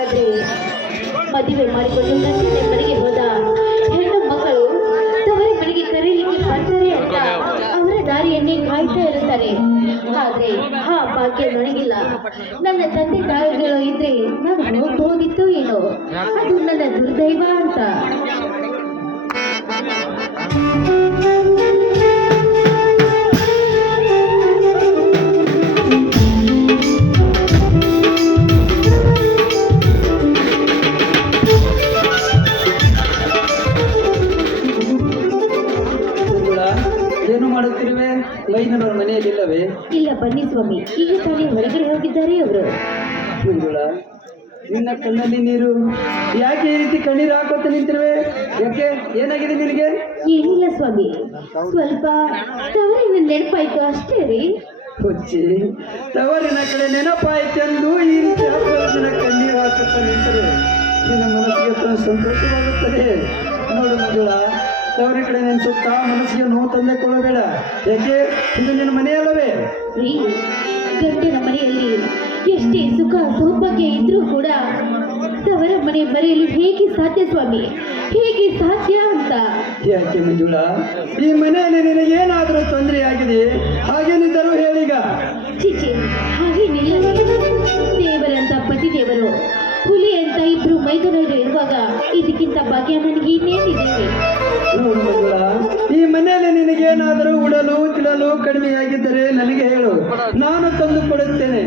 ಆದ್ರೆ ಮದುವೆ ಮಾಡಿಕೊಂಡು ಗಂಡನ ಮನೆಗೆ ಹೋದ ಹೆಣ್ಣು ಮಕ್ಕಳು ತವರ ಮನೆಗೆ ಕರೀಲಿಕ್ಕೆ ಬರ್ತಾರೆ ಅಂತ ಅವರ ದಾರಿಯನ್ನೇ ಕಾಯ್ತಾ ಇರುತ್ತಾರೆ. ಆದ್ರೆ ಆ ಭಾಗ್ಯ ನನಗಿಲ್ಲ. ನನ್ನ ತಂದೆ ತಾಯಿಗಳು ಇದ್ರೆ ನಾನು ಹೋಗ್ಬೋದಿತ್ತು ಏನೋ, ಅದು ನನ್ನ ದುರ್ದೈವ ಅಂತ. ಏನು ಮಾಡುತ್ತಿರುವೆ? ವೈದ್ಯನವರ ಮನೆಯಲ್ಲಿಲ್ಲವೇ? ಇಲ್ಲ ಬನ್ನಿ ಸ್ವಾಮಿ, ಈಗ ತಾನೇ ಹೊರಗಡೆ ಹೋಗಿದ್ದಾರೆ ಅವರು. ಮಂಜುಳ, ನಿನ್ನ ಕಣ್ಣಲ್ಲಿ ನೀರು ಯಾಕೆ ಈ ರೀತಿ ಕಣ್ಣೀರು ಹಾಕೋತ ನಿಂತಿರುವೆ? ಯಾಕೆ, ಏನಾಗಿದೆ ನಿನಗೆ? ಏನಿಲ್ಲ ಸ್ವಾಮಿ, ಸ್ವಲ್ಪ ತವರಿನ ನೆನಪಾಯ್ತು ಅಷ್ಟೇ ರೀ. ಹುಚ್ಚಿ, ತವರಿನ ಕಡೆ ನೆನಪಾಯ್ತೆಂದು ಈ ರೀತಿ ನಿನ್ನ ಕಣ್ಣೀರು ಹಾಕುತ್ತಾ ನಿಂತರೆ ನಿನ್ನ ಮನಸ್ಸಿಗೆ ಸಂತೋಷವಾಗುತ್ತದೆ. ನೋಡು ಮಂಜುಳ, ತವರ ಕಡೆ ನೆನೆಸುತ್ತಾ ಮನಸ್ಸಿಗೆ ನೋವು ತಂದುಕೊಳ್ಳಬೇಡ. ಯಾಕೆ, ಇದು ನಿನ್ನ ಮನೆಯಲ್ಲವೇ? ರೀ, ಗಂಡನ ಮನೆಯಲ್ಲಿ ಎಷ್ಟೇ ಸುಖ ಸೌಭಾಗ್ಯ ಇದ್ರೂ ಕೂಡ ತವರ ಮನೆ ಮರೆಯಲು ಹೇಗೆ ಸಾಧ್ಯ ಸ್ವಾಮಿ, ಹೇಗೆ ಸಾಧ್ಯ ಅಂತ. ಯಾಕೆ ಮಂಜುಳ, ಈ ಮನೆಯಲ್ಲಿ ನಿನಗೇನಾದರೂ ತೊಂದರೆ ಆಗಿದೆ? ಹಾಗೇನಿದ್ದರೂ ಹೇಳೀಗ. ಚಿಚಿ, ಹಾಗೇನಿಲ್ಲ. ದೇವರಂತ ಪತಿದೇವರು, ಹುಲಿ ಅಂತ ಇಬ್ರು ಮೈದುನರು ಇರುವಾಗ ಇದಕ್ಕಿಂತ ಭಾಗ್ಯ ನನಗೆ ಇನ್ನೇನಿದ್ದೇವೆ? ನೋಡು ಮಂಜುಳ, ಈ ಮನೆಯಲ್ಲಿ ನಿನಗೇನಾದರೂ ಉಡಲು ತಿಳಲು ಕಡಿಮೆಯಾಗಿದ್ದರೆ ನನಗೆ ಹೇಳು, ನಾನು ತಂದು ಕೊಡುತ್ತೇನೆ.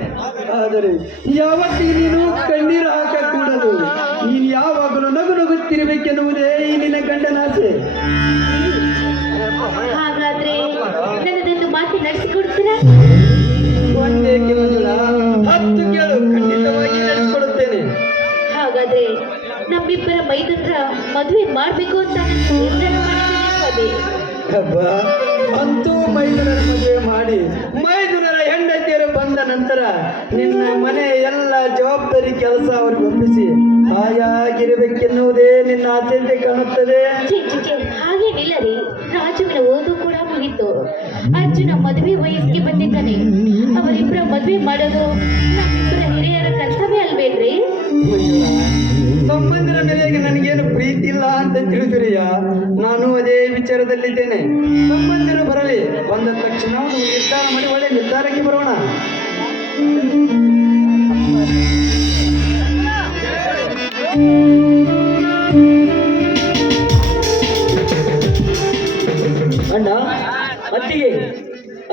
ಆದರೆ ಯಾವತ್ತಿಗೆ ನೀನು ಕಣ್ಣೀರು ಹಾಕಕೂಡದು. ನೀನು ಯಾವಾಗಲೂ ನಗು ನಗುತ್ತಿರಬೇಕೆನ್ನುವುದೇ ಈ ನಿನ್ನ ಗಂಡನ ಆಸೆ. ಹಾಗಾದ್ರೆ ನನ್ನದೊಂದು ಮಾತು ನಡೆಸಿಕೊಡ್ತೀರಾ? ಒಂದೇಕೆ ಮಂಜುಳ, 10 ಕೇಳು, ಖಂಡಿತವಾಗಿ ನಡೆಸಿಕೊಡುತ್ತೇನೆ. ಹಾಗಾದ್ರೆ ನಮ್ಮಿಬ್ಬರ ಮೈದುನರ ಮದುವೆ ಮಾಡ್ಬೇಕು ಅಂತ ನಿರ್ಧಾರ ಮಾಡಿದ್ದೀನಿ ಸ್ವಾಮಿ. ಹಬ್ಬ, ಅಂತೂ ಮೈದುನರ ಮದುವೆ ಮಾಡಿ ಮೈದುನರ ಹೆಂಡತಿಯರು ಬಂದ ನಂತರ ನಿನ್ನ ಮನೆ ಎಲ್ಲ ಜವಾಬ್ದಾರಿ ಕೆಲಸ ಅವ್ರಿಗೆ ಒಪ್ಪಿಸಿ ಹಾಯಾಗಿರಬೇಕೆನ್ನುವುದೇ ನಿನ್ನ ಆದ್ಯತೆ ಕಾಣುತ್ತದೆ. ಹಾಗೇನಿಲ್ಲ ರೀ, ರಾಜುವಿನ ಓದು ಕೂಡ ಮುಗಿತು. ಅರ್ಜುನ ಮದುವೆ ವಯಸ್ಸಿಗೆ ಬಂದಿದ್ದಾನೆ. ಅವರಿಬ್ಬರ ಮದುವೆ ಮಾಡೋದು ನಮ್ಮಿಬ್ಬರ ಹಿರಿಯರ ಕರ್ತವ್ಯ ಅಲ್ವೇನ್ರಿ? ಸಂಬಂಧರ ಮೇಲೆಗೆ ನನಗೇನು ಪ್ರೀತಿ ಇಲ್ಲ ಅಂತ ತಿಳಿದಿರಿಯ? ನಾನು ಅದೇ ವಿಚಾರದಲ್ಲಿದ್ದೇನೆ. ಸಂಬಂಧರು ಬರಲಿ, ಬಂದ ತಕ್ಷಣ ನಿರ್ಧಾರ ಮಾಡಿ ಒಳ್ಳೆ ನಿರ್ಧಾರಕ್ಕೆ ಬರೋಣ. ಅಣ್ಣ ಅತ್ತಿಗೆ,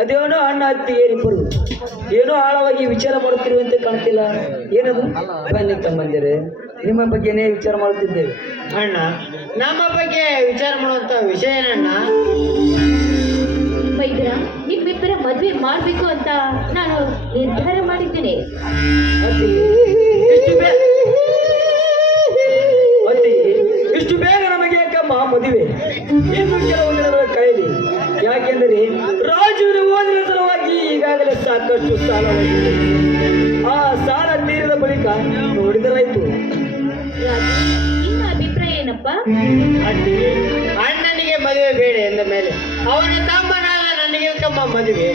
ಅದೇನೋ ಅಣ್ಣ ಅತ್ತಿಗೆ ಇಬ್ಬರು ಏನೋ ಆಳವಾಗಿ ವಿಚಾರ ಮಾಡುತ್ತಿರುವಂತೆ ಕಾಣ್ತಿಲ್ಲ. ಏನದು? ಬನ್ನಿ ತಮ್ಮಂದಿರೇ, ನಿಮ್ಮ ಬಗ್ಗೆನೇ ವಿಚಾರ ಮಾಡುತ್ತಿದ್ದೇವೆ. ಅಣ್ಣ, ನಮ್ಮ ಬಗ್ಗೆ ವಿಚಾರ ಮಾಡುವಂತ ವಿಷಯ ಏನಣ್ಣ? ಮೈದುನ, ನಿಮ್ಮಿಬ್ಬರ ಮದುವೆ ಮಾಡ್ಬೇಕು ಅಂತ ನಾನು ನಿರ್ಧಾರ ಮಾಡಿದ್ದೇನೆ. ಇಷ್ಟು ಬೇಗ ನಮಗೆ ಯಾಕಮ್ಮ ಮದುವೆ? ಇನ್ನು ಕೆಲವು ದಿನಗಳ ಕೈಲಿ. ಯಾಕೆಂದರೆ ರಾಜುವಿನ ಓದಿನ ಸಲುವಾಗಿ ಈಗಾಗಲೇ ಸಾಕಷ್ಟು ಸಾಲವಾಗಿದೆ. ಆ ಸಾಲ ತೀರಿದ ಬಳಿಕ ನೋಡಿದರಾಯ್ತು. ರಾಜು, ನಿಮ್ಮ ಅಭಿಪ್ರಾಯ ಏನಪ್ಪ? ಅಣ್ಣನಿಗೆ ಮದುವೆ ಬೇಡ ಎಂದ ಮೇಲೆ ಅವನ ತಮ್ಮನಾದ ನನಗೆ ತಮ್ಮ ಮದುವೆ,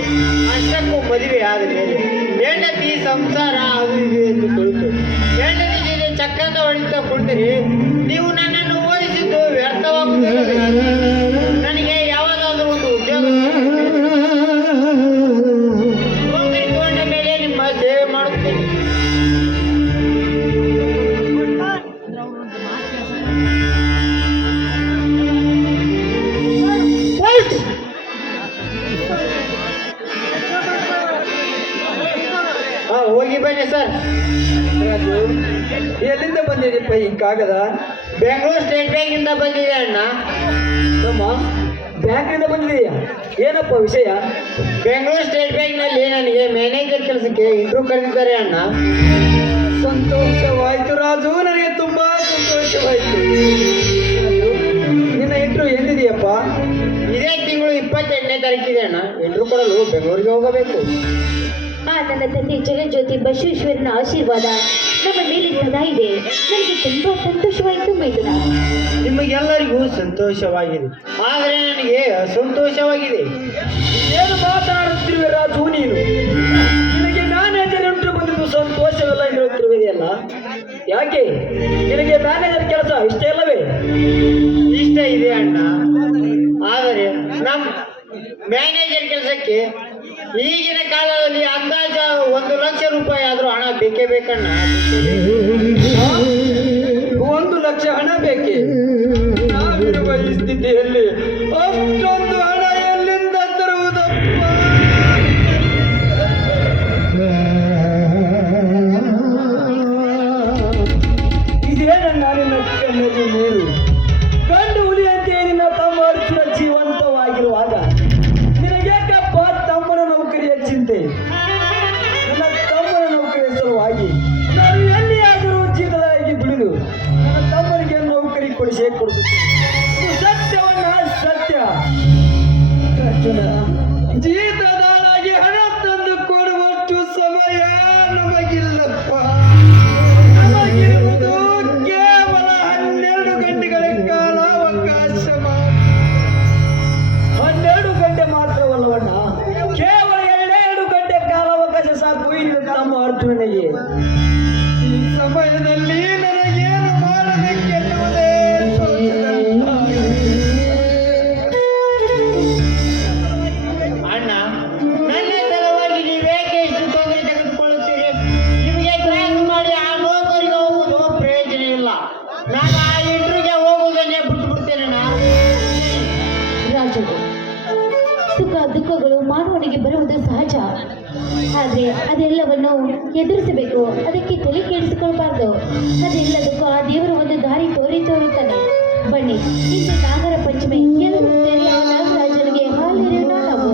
ಅಷ್ಟಕ್ಕೂ ಮದುವೆ ಆದ ಮೇಲೆ ಹೆಂಡತಿ ಸಂಸಾರ ಅದು ಇದು ಎಂದು ಕುಳಿತು ಹೆಂಡತಿ ಜೊತೆ ಚಕ್ಕಂದ ಹೊಡಿತಾ ಕುಳಿತರೆ ನೀವು ನನ್ನನ್ನು ಓದಿಸಿದ್ದು ವ್ಯರ್ಥವಾಗುತ್ತದೆ. ನನಗೆ ಯಾವಾಗಾದರೂ ಒಂದು ಉದ್ಯೋಗ ನೌಕರಿ ತಗೊಂಡ ಮೇಲೆ ನಿಮ್ಮ ಸೇವೆ ಮಾಡುತ್ತೇನೆ. ಹೋಗಿ ಬನ್ನಿ ಸರ್. ಎಲ್ಲಿಂದ ಬಂದಿದೆಪ್ಪ ಈ ಕಾಗದ? ಬೆಂಗಳೂರು ಸ್ಟೇಟ್ ಬ್ಯಾಂಕಿಂದ ಬಂದಿದೆ ಅಣ್ಣ. ನಮ್ಮ ಬ್ಯಾಂಕಿಂದ ಬಂದಿದೆಯಾ? ಏನಪ್ಪ ವಿಷಯ? ಬೆಂಗಳೂರು ಸ್ಟೇಟ್ ಬ್ಯಾಂಕ್ನಲ್ಲಿ ನನಗೆ ಮ್ಯಾನೇಜರ್ ಕೆಲಸಕ್ಕೆ ಇಂಟ್ರ್ಯೂ ಕರೆದಿದ್ದಾರೆ ಅಣ್ಣ. ಸಂತೋಷವಾಯ್ತು ರಾಜು, ನನಗೆ ತುಂಬಾ ಸಂತೋಷವಾಯ್ತು. ನಿನ್ನ ಇಂಟ್ರ್ಯೂ ಎಂದಿದೆಯಪ್ಪ? ಇದೇ ತಿಂಗಳು 28ನೇ ತಾರೀಕಿದೆ ಅಣ್ಣ. ಇಂಟ್ರ್ಯೂ ಕೊಡಲು ಬೆಂಗಳೂರಿಗೆ ಹೋಗಬೇಕು. ನನ್ನ ತಂದೆ ಜಗಜ್ಯೋತಿ ಬಸವೇಶ್ವರನ ಆಶೀರ್ವಾದ ನಮ್ಮ ಮೇಲೆ ಸದಾ ಇದೆ. ನನಗೆ ತುಂಬಾ ಸಂತೋಷವಾಯಿತು ಮೈದುನ. ನಿಮಗೆಲ್ಲರಿಗೂ ಸಂತೋಷವಾಗಿದೆ, ಆದರೆ ನನಗೆ ಅಸಂತೋಷವಾಗಿದೆ. ಏನು ಮಾತನಾಡುತ್ತಿರುವೆ ರಾಜು ನೀನು? ನಿನಗೆ ಮ್ಯಾನೇಜರ್ ಇಂಟ್ರ್ಯೂ ಬಂದಿದ್ದು ಸಂತೋಷವೆಲ್ಲ ಹೇಳುತ್ತಿರುವುದೆಯಲ್ಲ? ಯಾಕೆ ನಿನಗೆ ಮ್ಯಾನೇಜರ್ ಕೆಲಸ ಇಷ್ಟ ಇಲ್ಲವೇ? ಇಷ್ಟ ಇದೆ ಅಣ್ಣ, ಆದರೆ ನಮ್ಮ ಮ್ಯಾನೇಜರ್ ಕೆಲಸಕ್ಕೆ ಈಗಿನ ಕಾಲದಲ್ಲಿ ಅಂದಾಜ 1,00,000 ರೂಪಾಯಿ ಆದ್ರೂ ಹಣ ಬೇಕೇ ಬೇಕಣ್ಣ. 1 ಲಕ್ಷ ಹಣ ಬೇಕೆ? ನಾವಿರುವ ಈ ಸ್ಥಿತಿಯಲ್ಲಿ ಅಷ್ಟೊಂದು ಹಣ ಎಲ್ಲಿಂದ ತರುವುದಪ್ಪ? ಇದೇನನ್ನ ನಿನ್ನ ಕಣ್ಣಲ್ಲಿ ನೀರು? ಗಂಡು ಹುಲಿಯಂತೆ ನಿನ್ನ ತಮ್ಮ ಅರ್ಜುನ ಜೀವಂತವಾಗಿರುವಾಗ ನಿನಗೇಕಪ್ಪ ತಮ್ಮನ ನೌಕರಿಯ ಚಿಂತೆ? ನನ್ನ ತಮ್ಮನ ನೌಕರಿಯ ಸಲುವಾಗಿ ನಾನು ಎಲ್ಲಿಯಾದರೂ ಜೀತದಾಗಿ ದುಡಿದು ನನ್ನ ತಮ್ಮನಿಗೆ ನೌಕರಿ ಕೊಡಿಸುತ್ತೇನೆ. ಇದು ಸತ್ಯವನ್ನ ಸತ್ಯ. ಅರ್ಜುನ, ಜೀತದಾಳಾಗಿ ಹಣ ತಂದು ಕೊಡುವಷ್ಟು ಸಮಯ ನಮಗಿಲ್ಲಪ್ಪ. ನಮಗಿರುವುದು ಕೇವಲ 12 ಗಂಟೆಗಳ ಕಾಲ ಅವಕಾಶ ಮಾತ್ರ. 12 ಗಂಟೆ ಮಾತ್ರವಲ್ಲವಣ್ಣ, ಕೇವಲ 2 ಗಂಟೆ ಕಾಲಾವಕಾಶ ಸಾಕು ಇನ್ನು ತಮ್ಮ ಅರ್ಜುನನಿಗೆ. ಈ ಸಮಯದಲ್ಲಿ ನನಗೇನು ಮಾಡಬೇಕೆನ್ನುವುದೇ ತೋಚದಂತಾಗಿದೆ. ಅಣ್ಣ, ನನ್ನ ಸಲುವಾಗಿ ನೀವೇಕೆ ಇಷ್ಟು ತೊಂದರೆ ತೆಗೆದುಕೊಳ್ಳುತ್ತೀರಿ? ನಿಮಗೆ ತ್ರಾಸು ಮಾಡಿ ಆ ನೌಕರಿಗೆ ಹೋಗುವುದು ಪ್ರಯೋಜನ ಇಲ್ಲ. ನಾನು ಆ ಇಂಟ್ರಿಗೆ ಹೋಗುವುದನ್ನೇ ಬಿಟ್ಟು ಬಿಡ್ತೇನಣ್ಣ. ರಾಜರು, ಸುಖ ದುಃಖಗಳು ಮಾನವನಿಗೆ ಬರುವುದು ಸಹಜ. ಆದರೆ ಅದೆಲ್ಲವನ್ನು ಎದುರಿಸಬೇಕು, ಅದಕ್ಕೆ ತಲೆ ಕೆಡಿಸಿಕೊಳ್ಳಬಾರ್ದು. ಅದೆಲ್ಲದಕ್ಕೂ ಆ ದೇವರು ಒಂದು ದಾರಿ ತೋರುತ್ತಾನೆ. ಬನ್ನಿ, ಇಂದು ನಾಗರ ಪಂಚಮಿ, ಎಲ್ಲರೂ ಸೇರಿ ಆ ನಾಗರಾಜನಿಗೆ ಹಾಲಿರೋಣ ನಾವು.